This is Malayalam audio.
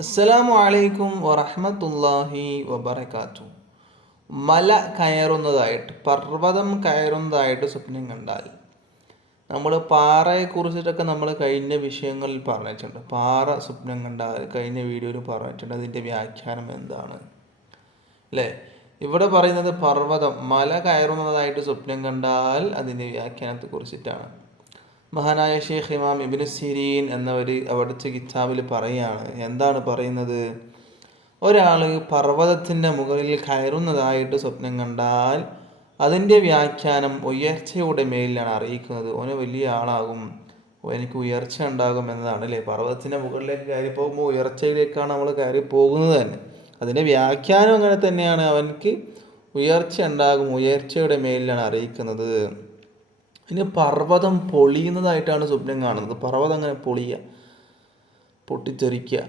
അസ്സലാമു അലൈക്കും വറഹ്മത്തുള്ളാഹി വബറകാതുഹു. മല കയറുന്നതായിട്ട്, പർവ്വതം കയറുന്നതായിട്ട് സ്വപ്നം കണ്ടാൽ, നമ്മൾ പാറയെക്കുറിച്ചിട്ടൊക്കെ നമ്മൾ കഴിഞ്ഞ വിഷയങ്ങളിൽ പറഞ്ഞിട്ടുണ്ട്. പാറ സ്വപ്നം കണ്ടാൽ കഴിഞ്ഞ വീഡിയോയിൽ പറഞ്ഞിട്ടുണ്ട്, അതിൻ്റെ വ്യാഖ്യാനം എന്താണ് അല്ലേ. ഇവിടെ പറയുന്നത് പർവ്വതം, മല കയറുന്നതായിട്ട് സ്വപ്നം കണ്ടാൽ അതിൻ്റെ വ്യാഖ്യാനത്തെ കുറിച്ചിട്ടാണ്. മഹാനായ ഷെയ്ഖ് ഇമാം ഇബ്നു സിരീൻ എന്നവർ അവിടുത്തെ കിതാബിൽ പറയുകയാണ്. എന്താണ് പറയുന്നത്? ഒരാൾ പർവ്വതത്തിൻ്റെ മുകളിൽ കയറുന്നതായിട്ട് സ്വപ്നം കണ്ടാൽ അതിൻ്റെ വ്യാഖ്യാനം ഉയർച്ചയുടെ മേലിലാണ് അറിയിക്കുന്നത്. ഓന് വലിയ ആളാകും, എനിക്ക് ഉയർച്ച ഉണ്ടാകും എന്നതാണ് അല്ലേ. പർവ്വതത്തിൻ്റെ മുകളിലേക്ക് കയറി പോകുമ്പോൾ ഉയർച്ചയിലേക്കാണ് നമ്മൾ കയറി പോകുന്നത് തന്നെ. അതിൻ്റെ വ്യാഖ്യാനം അങ്ങനെ തന്നെയാണ്, അവനക്ക് ഉയർച്ച ഉണ്ടാകും, ഉയർച്ചയുടെ മേലിലാണ് അറിയിക്കുന്നത്. ഇനി പർവ്വതം പൊളിയുന്നതായിട്ടാണ് സ്വപ്നം കാണുന്നത്. പർവ്വതം അങ്ങനെ പൊളിയുക, പൊട്ടിത്തെറിക്കുക,